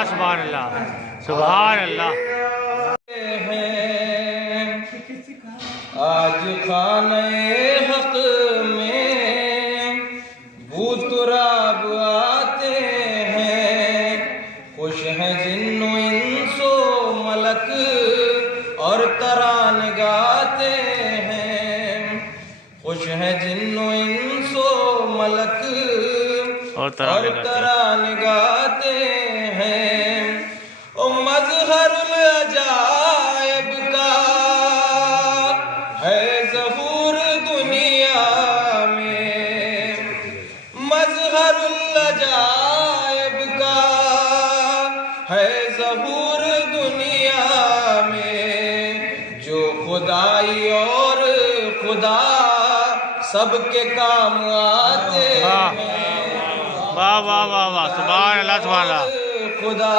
اللہ سبحان اللہ سبحان اللہ آج خانہ حق میں بوتراب آتے ہیں، خوش ہیں جن و انس و ملک اور تران گاتے ہیں، خوش ہیں جن و انس و ملک اور تران گاتے ہیں، اور مظہر العجائب کا ہے ظہور دنیا میں، مظہر العجائب کا ہے ظہور دنیا میں، جو خدائی اور خدا سب کے کام آتے ہیں، واہ واہ واہ واہ سبحان اللہ سبحان اللہ خدا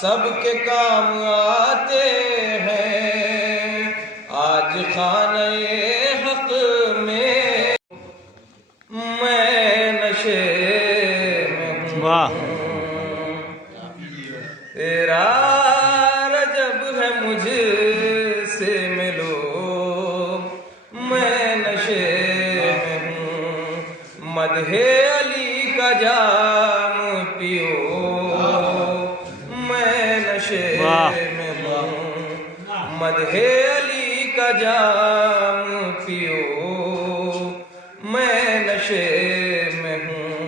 سب کے کام آتے ہیں، آج خانہ حق میں نشے میں ہوں، واہ تیرا رجب ہے مجھ سے ملو، میں نشے میں ہوں، مدح علی کا جام پیو، میں نشے میں ہوں، مدح علی کا جام پیو، میں نشے میں ہوں،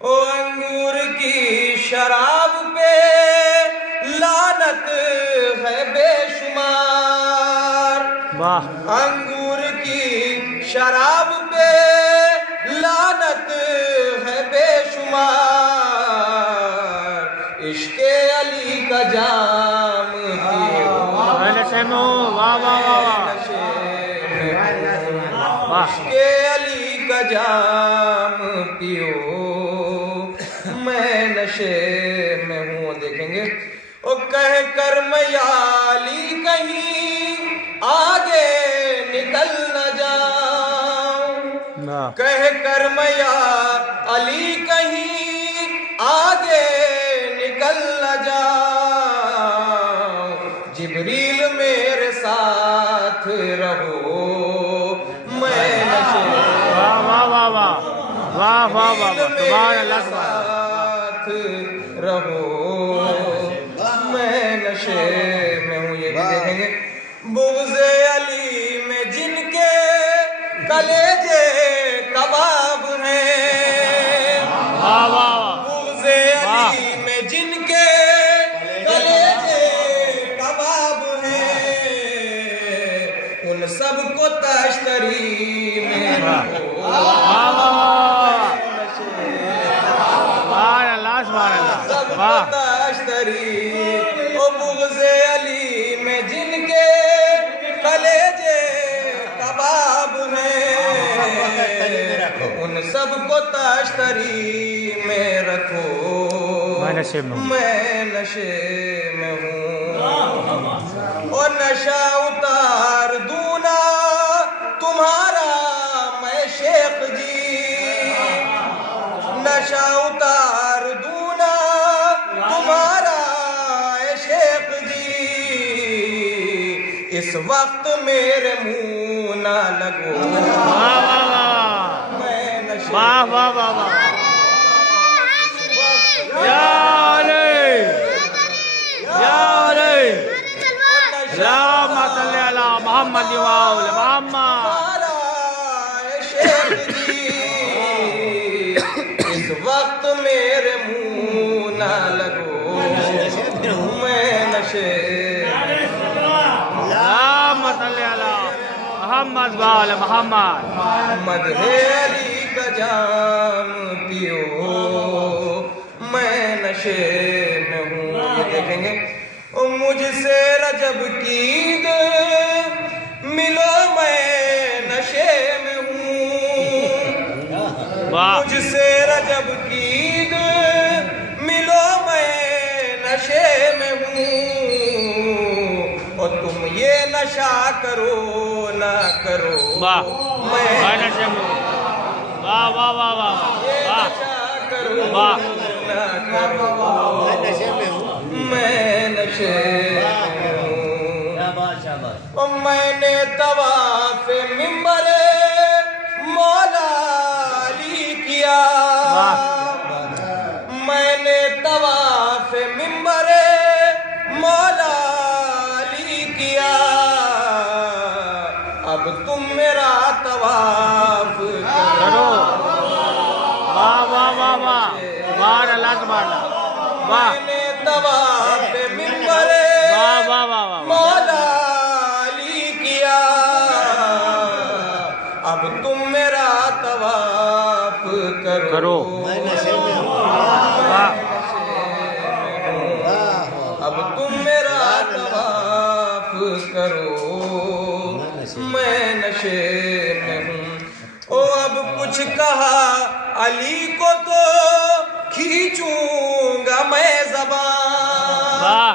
او انگور کی شراب پہ لعنت ہے بے شمار، واہ انگور کی شراب پہ لعنت ہے بے شمار، عشق علی کا جام پیو، میں نشے میں ہوں، واہ واہ واہ واہ عشق علی کا جام پیو، میں نشے میں ہوں۔ دیکھیں گے او کہہ کر میں یا علی کہیں آگے نکل نہ جاؤں، واہ کہہ کر میں یا علی کہیں آگے نکل نہ جاؤں، جبریل میرے ساتھ رہو، میں نشے واہ واہ واہ واہ واہ واہ واہ سبحان اللہ سبحان اللہ ساتھ رہو، میں نشے میں ہوں۔ یہ بھی دیکھیں گے بغض علی میں جن کے کلیجے کباب ہیں، واہ واہ بغض علی میں جن کے کلیجے کباب ہیں، ان سب کو تشتری میں رکھو، واہ واہ سبحان اللہ سبحان اللہ سب کو واہ تشتری، او بغض علی میں جن کے کلیجے کباب ہیں، ان سب کو تشتری میں رکھو، میں نشے میں ہوں، میں نشے میں ہوں، اور نشہ اتار دوں نا تمہارا میں شیخ جی، نشہ اتار دوں نا تمہارا اے شیخ جی، اس وقت میرے منہ نہ لگو، واہ واہ واہ میں نشے واہ واہ واہ واہ یا علی یا علی اللہم صلی علی محمد و آل محمد شیخ جی، اس وقت میرے منہ نہ لگو، میں نشے اللہم صلی علی محمد و آل محمد مدح علی کا جام پیو، میں نشے میں ہوں۔ یہ دیکھیں گے مجھ سے رجب کی عید ملو، میں نشے میں ہوں، واہ مجھ سے رجب کی عید ملو، میں نشے میں ہوں، اور تم یہ نشہ کرو نہ کرو، واہ میں میں نشے میں ہوں، واہ واہ واہ واہ یہ واہ نشہ کرو واہ نہ کرو، طواف کرو واہ واہ واہ واہ سبحان اللہ سبحان اللہ واہ میں نے طواف منبر واہ واہ واہ واہ مولا علی کیا، اب تم میرا طواف کرو واہ اب تم میرا طواف کرو، میں نشے میں ہوں۔ او اب کچھ کہا علی کو تو کھینچوں گا میں زبان، واہ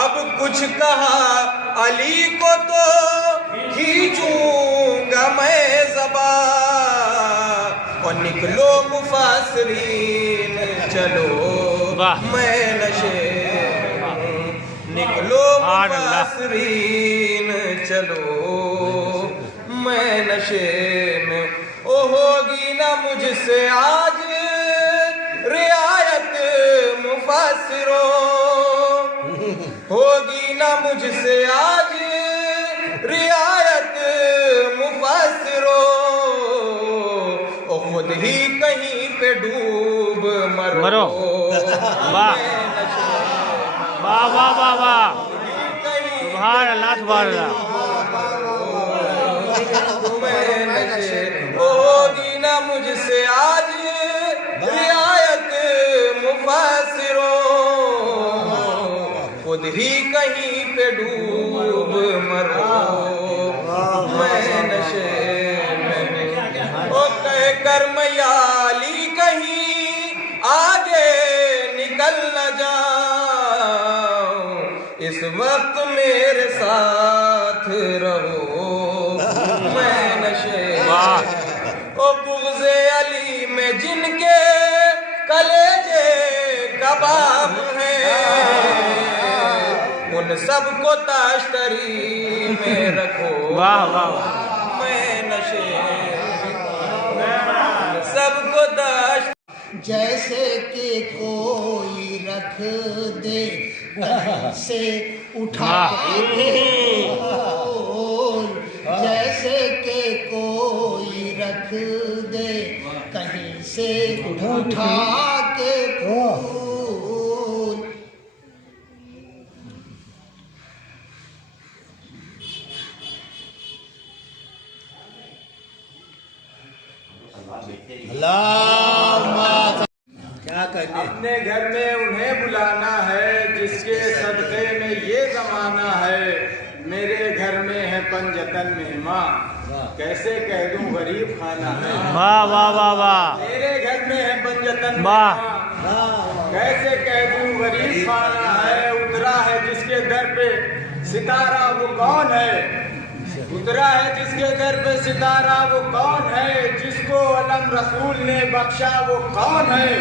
اب کچھ کہا علی کو تو کھینچوں گا میں زبان، اور نکلو مفسرین چلو واہ میں نشے میں ہوں، نکلو سبحان اللہ۔ مفسرین چلو میں نشے میں ہوں۔ او ہوگی نا مجھ سے آج رعایت مفسروں، ہوگی نا مجھ سے آج رعایت مفسروں، او خود ہی کہیں پہ ڈوب مرو، واہ واہ واہ واہ واہ سبحان اللہ سبحان اللہ ہوگی نا مجھ سے آج رعایت مفسروں، خود ہی کہیں پہ ڈوب مرو، میں نشے میں او کہہ کر میالی کہیں آگے نکل نہ جاؤں، اس وقت میرے ساتھ رہو، میں نشے واہ او بغض علی میں جن کے کلیجے کباب ہیں، ان سب کو تاشتری میں رکھو، واہ واہ میں نشے ان سب کو تاشتری جیسے کہ کوئی رکھ دے کہیں سے اٹھا کے پھول، جیسے کہ کوئی رکھ دے کہیں سے اٹھا کے پھول۔ اپنے گھر میں انہیں بلانا ہے جس کے صدقے میں یہ زمانہ ہے، میرے گھر میں ہے پنجتن مہمان، کیسے کہہ دوں غریب خانہ ہے، واہ واہ واہ واہ میرے گھر میں ہے پنجتن واہ مہمان، کیسے کہہ دوں غریب خانہ ہے، اترا ہے جس کے در پہ ستارہ وہ کون ہے، اترا ہے جس کے در پہ ستارہ وہ کون ہے، جس کو علم رسول نے بخشا وہ کون ہے،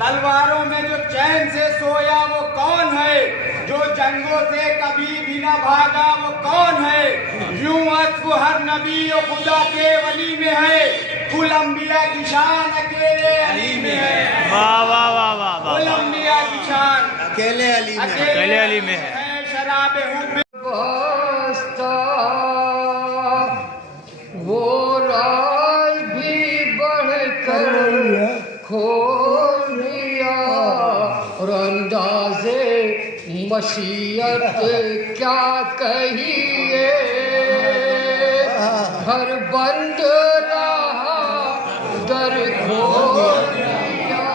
تلواروں میں جو چین سے سویا وہ کون ہے، جو جنگوں سے کبھی بھی نہ بھاگا وہ کون ہے، یوں وصف ہر نبی و خدا کے ولی میں ہے، کل انبیاء کی شان اکیلے علی میں ہے، واہ واہ واہ واہ کل واہ انبیاء کی شان اکیلے علی میں اکیلے علی میں ہے۔ شراب حب واسطہ وہ راز بھی بڑھ کر کھول دیا، اور انداز مشیت کیا کہیے، گھر بند رہا در کھول دیا،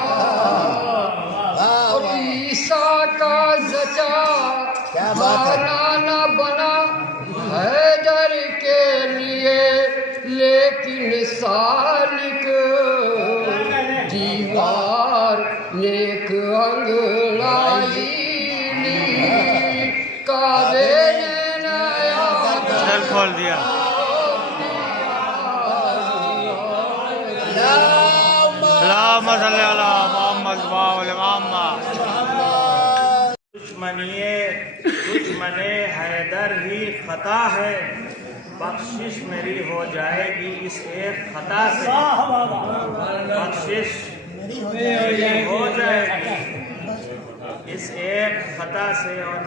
اور عیسیٰ کا زچا کھانا نہ بنا حیدر کے لیے، لیکن سالک دیوار نیک انگڑائی لی، کعبے نے نیا دل کھول دیا اللہم صلی علی محمد وآل محمد۔ دشمن حیدر ہی خطا ہے، بخشش میری ہو جائے گی اس ایک خطا سے، بخشش میری ہو جائے گی اس ایک خطا سے۔ اور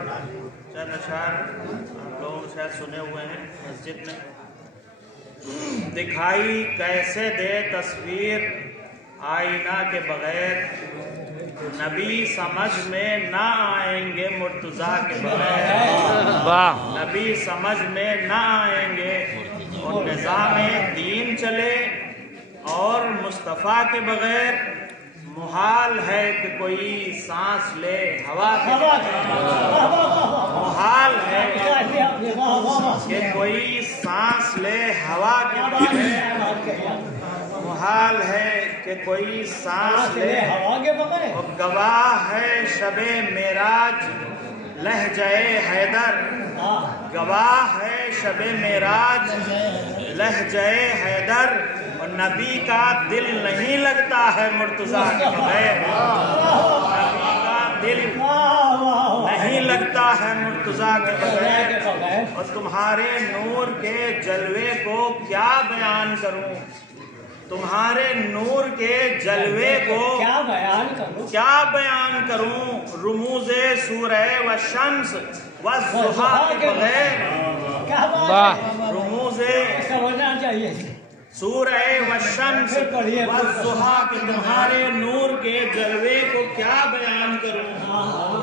چند اشعار آپ لوگ شاید سنے ہوئے ہیں مسجد میں، دکھائی کیسے دے تصویر آئینہ کے بغیر، نبی سمجھ میں نہ آئیں گے مرتضیٰ کے بغیر، نبی سمجھ میں نہ آئیں گے، اور نظام دین چلے اور مصطفیٰ کے بغیر محال ہے کہ کوئی سانس لے ہوا کے بغیر، محال ہے کہ کوئی سانس لے ہوا کے بغیر، محال ہے کہ کوئی سانس لے ہوا کے بغیر، اور گواہ ہے شب معراج لہجہ حیدر، گواہ ہے شب معراج لہجہ حیدر، اور نبی کا دل نہیں لگتا ہے مرتضیٰ کے بغیر، نبی کا دل نہیں لگتا ہے مرتضیٰ کے بغیر، اور تمہارے نور کے جلوے کو کیا بیان کروں، تمہارے نور کے جلوے کو کیا بیان کروں، رموز سورہ والشمس والضحیٰ کے بغیر، رموز سورہ والشمس والضحیٰ کے تمہارے نور کے جلوے کو کیا بیان کروں،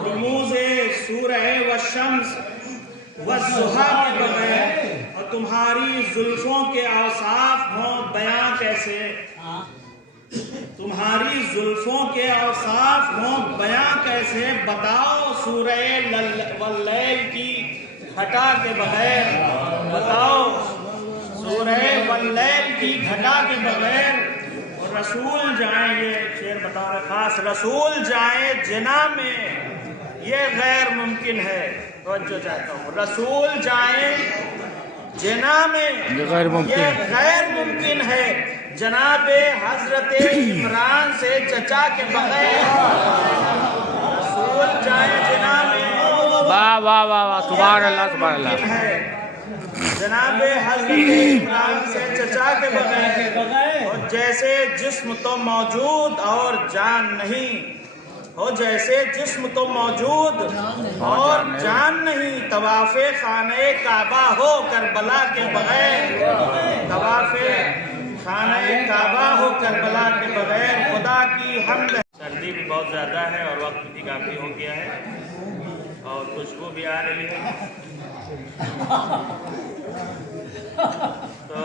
رموز سورہ والشمس والضحیٰ کے بغیر، اور تمہاری زلفوں کے اوصاف ہوں بیاں کیسے، تمہاری زلفوں کے اوصاف ہوں بیاں کیسے، بتاؤ سورہ واللیل کی گھٹا کے بغیر، بتاؤ سورہ واللیل کی گھٹا کے بغیر، اور رسول جائیں، یہ شعر بتا رہا خاص، رسول جائیں جنا میں یہ غیر ممکن ہے، توجہ چاہتا ہوں، رسول جائیں جنا میں یہ غیر ممکن ہے، جناب حضرت عمران سے چچا کے بغیر، رسول جائیں جنا میں واہ واہ واہ واہ سبحان اللہ سبحان اللہ، جناب حضرت عمران سے چچا کے بغیر، اور جیسے جسم تو موجود اور جان نہیں، ہو جیسے جسم تو موجود اور جان نہیں، طواف خانہ کعبہ ہو کربلا کے بغیر، طواف خانہ کعبہ ہو کربلا کے بغیر، خدا کی حمد ہے۔ سردی بھی بہت زیادہ ہے اور وقت بھی کافی ہو گیا ہے اور خوشبو بھی آ رہی ہے، تو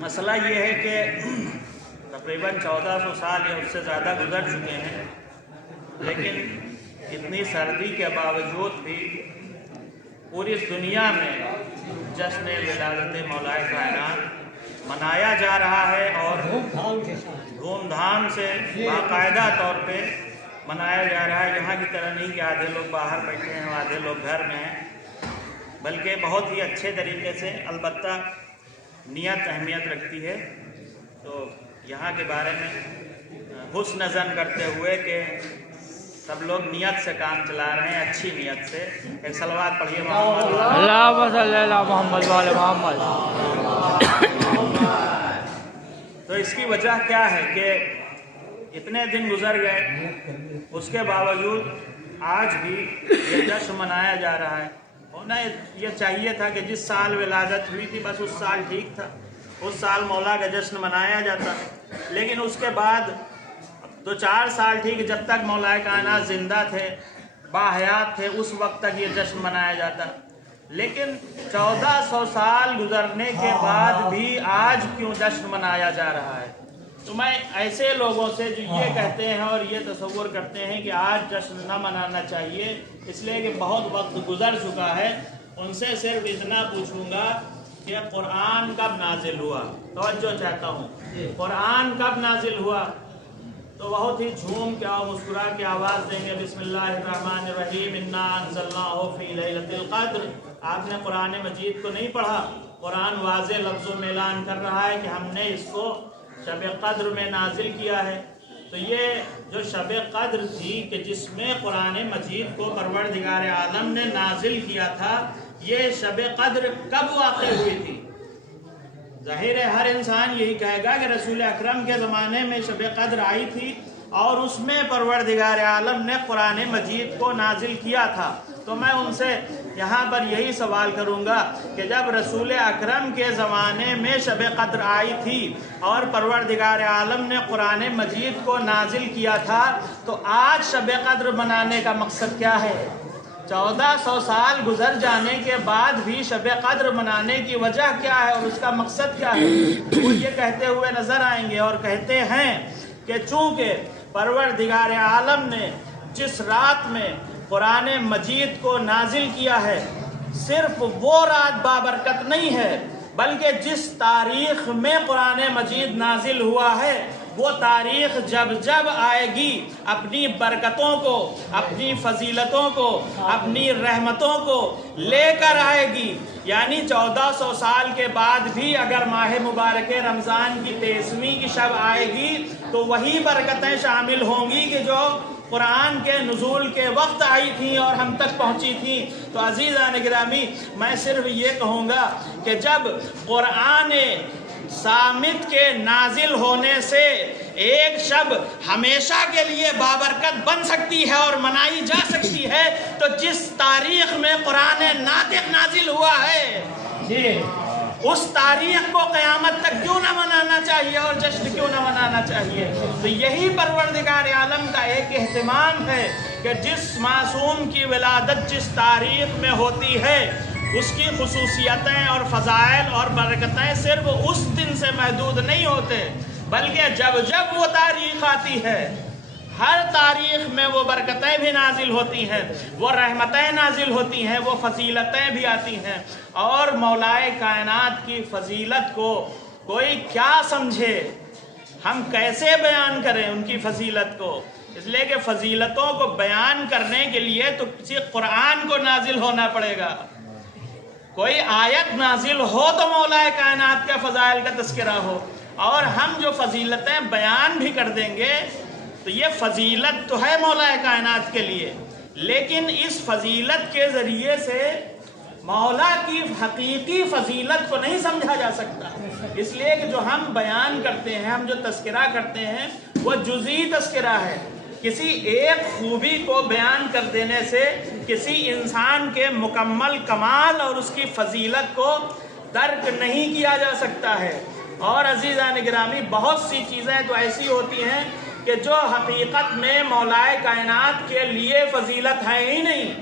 مسئلہ یہ ہے کہ تقریباً 1400 سال یا اس سے زیادہ گزر چکے ہیں، لیکن اتنی سردی کے باوجود بھی پوری دنیا میں جشن ولادت مولا کائنات منایا جا رہا ہے، اور دھوم دھام سے باقاعدہ طور پہ منایا جا رہا ہے۔ یہاں کی طرح نہیں کہ آدھے لوگ باہر بیٹھے ہیں آدھے لوگ گھر میں ہیں، بلکہ بہت ہی اچھے طریقے سے، البتہ نیت اہمیت رکھتی ہے، تو یہاں کے بارے میں حسن ظن کرتے ہوئے کہ سب لوگ نیت سے کام چلا رہے ہیں، اچھی نیت سے۔ ایک صلوات پڑھیے محمد، اللہم صلی علی محمد وعلی محمد۔ تو اس کی وجہ کیا ہے کہ اتنے دن گزر گئے، اس کے باوجود آج بھی یہ جشن منایا جا رہا ہے۔ ہونا یہ چاہیے تھا کہ جس سال ولادت ہوئی تھی بس اس سال ٹھیک تھا، اس سال مولا کا جشن منایا جاتا، لیکن اس کے بعد 2-4 سال ٹھیک، جب تک مولا کائنات زندہ تھے، باحیات تھے، اس وقت تک یہ جشن منایا جاتا، لیکن 1400 سال گزرنے کے بعد بھی آج کیوں جشن منایا جا رہا ہے؟ تو میں ایسے لوگوں سے جو یہ کہتے ہیں اور یہ تصور کرتے ہیں کہ آج جشن نہ منانا چاہیے اس لیے کہ بہت وقت گزر چکا ہے، ان سے صرف اتنا پوچھوں گا کہ قرآن کب نازل ہوا؟ توجہ چاہتا ہوں، قرآن کب نازل ہوا؟ تو بہت ہی جھوم کے اور مسکرا کے آواز دیں گے، بسم اللہ الرحمن الرحیم، انا انزلناہ فی لیلۃ القدر۔ آپ نے قرآن مجید کو نہیں پڑھا، قرآن واضح لفظوں میں اعلان کر رہا ہے کہ ہم نے اس کو شب قدر میں نازل کیا ہے۔ تو یہ جو شب قدر تھی کہ جس میں قرآن مجید کو پروردگار عالم نے نازل کیا تھا، یہ شب قدر کب واقع ہوئی تھی؟ ظاہر ہے ہر انسان یہی کہے گا کہ رسول اکرم کے زمانے میں شب قدر آئی تھی اور اس میں پروردگار عالم نے قرآن مجید کو نازل کیا تھا۔ تو میں ان سے یہاں پر یہی سوال کروں گا کہ جب رسول اکرم کے زمانے میں شب قدر آئی تھی اور پروردگار عالم نے قرآن مجید کو نازل کیا تھا، تو آج شب قدر منانے کا مقصد کیا ہے؟ 1400 سال گزر جانے کے بعد بھی شب قدر منانے کی وجہ کیا ہے اور اس کا مقصد کیا ہے؟ وہ یہ کہتے ہوئے نظر آئیں گے اور کہتے ہیں کہ چونکہ پروردگار عالم نے جس رات میں قرآن مجید کو نازل کیا ہے، صرف وہ رات بابرکت نہیں ہے، بلکہ جس تاریخ میں قرآن مجید نازل ہوا ہے وہ تاریخ جب جب آئے گی اپنی برکتوں کو، اپنی فضیلتوں کو، اپنی رحمتوں کو لے کر آئے گی۔ یعنی 1400 سال کے بعد بھی اگر ماہ مبارک رمضان کی 23ویں کی شب آئے گی تو وہی برکتیں شامل ہوں گی کہ جو قرآن کے نزول کے وقت آئی تھیں اور ہم تک پہنچی تھیں۔ تو عزیزان گرامی، میں صرف یہ کہوں گا کہ جب قرآن صامت کے نازل ہونے سے ایک شب ہمیشہ کے لیے بابرکت بن سکتی ہے اور منائی جا سکتی ہے، تو جس تاریخ میں قرآن ناطق نازل ہوا ہے اس تاریخ کو قیامت تک کیوں نہ منانا چاہیے اور جشن کیوں نہ منانا چاہیے؟ تو یہی پروردگار عالم کا ایک اہتمام ہے کہ جس معصوم کی ولادت جس تاریخ میں ہوتی ہے اس کی خصوصیتیں اور فضائل اور برکتیں صرف اس دن سے محدود نہیں ہوتے، بلکہ جب جب وہ تاریخ آتی ہے ہر تاریخ میں وہ برکتیں بھی نازل ہوتی ہیں، وہ رحمتیں نازل ہوتی ہیں، وہ فضیلتیں بھی آتی ہیں۔ اور مولائے کائنات کی فضیلت کو کوئی کیا سمجھے، ہم کیسے بیان کریں ان کی فضیلت کو؟ اس لیے کہ فضیلتوں کو بیان کرنے کے لیے تو کسی قرآن کو نازل ہونا پڑے گا، کوئی آیت نازل ہو تو مولائے کائنات کے فضائل کا تذکرہ ہو، اور ہم جو فضیلتیں بیان بھی کر دیں گے تو یہ فضیلت تو ہے مولائے کائنات کے لیے، لیکن اس فضیلت کے ذریعے سے مولا کی حقیقی فضیلت کو نہیں سمجھا جا سکتا، اس لیے کہ جو ہم بیان کرتے ہیں، ہم جو تذکرہ کرتے ہیں وہ جزئی تذکرہ ہے۔ کسی ایک خوبی کو بیان کر دینے سے کسی انسان کے مکمل کمال اور اس کی فضیلت کو درک نہیں کیا جا سکتا ہے۔ اور عزیزان گرامی، بہت سی چیزیں تو ایسی ہوتی ہیں کہ جو حقیقت میں مولائے کائنات کے لیے فضیلت ہے ہی نہیں،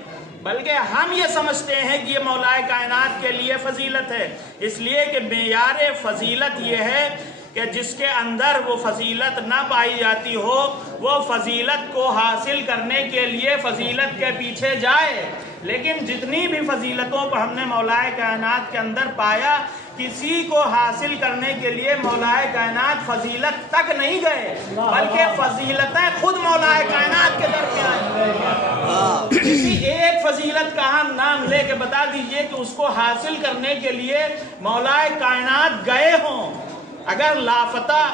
بلکہ ہم یہ سمجھتے ہیں کہ یہ مولائے کائنات کے لیے فضیلت ہے، اس لیے کہ معیار فضیلت یہ ہے کہ جس کے اندر وہ فضیلت نہ پائی جاتی ہو وہ فضیلت کو حاصل کرنے کے لیے فضیلت کے پیچھے جائے۔ لیکن جتنی بھی فضیلتوں کو ہم نے مولائے کائنات کے اندر پایا، کسی کو حاصل کرنے کے لیے مولائے کائنات فضیلت تک نہیں گئے، بلکہ فضیلتیں خود مولائے کائنات کے در پہ آئیں۔ کسی ایک فضیلت کا ہم نام لے کے بتا دیجئے کہ اس کو حاصل کرنے کے لیے مولائے کائنات گئے ہوں۔ اگر لافتہ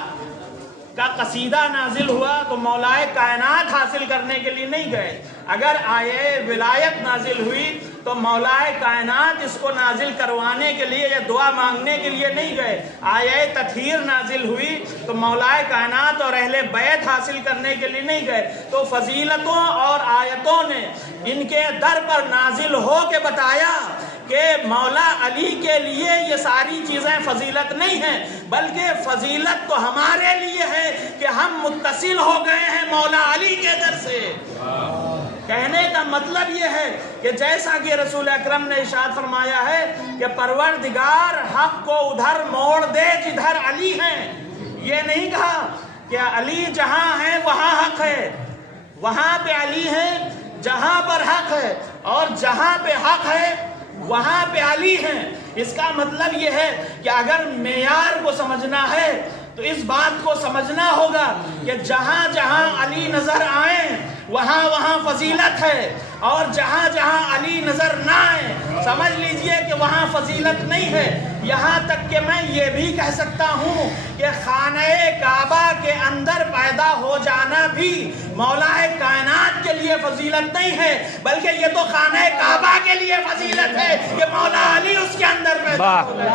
کا قصیدہ نازل ہوا تو مولائے کائنات حاصل کرنے کے لیے نہیں گئے، اگر آیے ولایت نازل ہوئی تو مولائے کائنات اس کو نازل کروانے کے لیے یا دعا مانگنے کے لیے نہیں گئے، آیے تطہیر نازل ہوئی تو مولائے کائنات اور اہل بیت حاصل کرنے کے لیے نہیں گئے۔ تو فضیلتوں اور آیتوں نے ان کے در پر نازل ہو کے بتایا کہ مولا علی کے لیے یہ ساری چیزیں فضیلت نہیں ہیں، بلکہ فضیلت تو ہمارے لیے ہے کہ ہم متصل ہو گئے ہیں مولا علی کے در سے۔ کہنے کا مطلب یہ ہے کہ جیسا کہ رسول اکرم نے ارشاد فرمایا ہے کہ پروردگار حق کو ادھر موڑ دے جدھر علی ہیں، یہ نہیں کہا کہ علی جہاں ہے وہاں حق ہے، وہاں پہ علی ہے جہاں پر حق ہے، اور جہاں پہ حق ہے وہاں پہ علی ہیں۔ اس کا مطلب یہ ہے کہ اگر معیار کو سمجھنا ہے تو اس بات کو سمجھنا ہوگا کہ جہاں جہاں علی نظر آئیں وہاں وہاں فضیلت ہے، اور جہاں جہاں علی نظر نہ آئیں سمجھ لیجئے کہ وہاں فضیلت نہیں ہے۔ یہاں تک کہ میں یہ بھی کہہ سکتا ہوں کہ خانہ کعبہ کے اندر پیدا ہو جانا بھی مولا کائنات کے لیے فضیلت نہیں ہے، بلکہ یہ تو خانہ کعبہ کے لیے فضیلت ہے کہ مولا علی اس کے اندر پیدا ہو گئے۔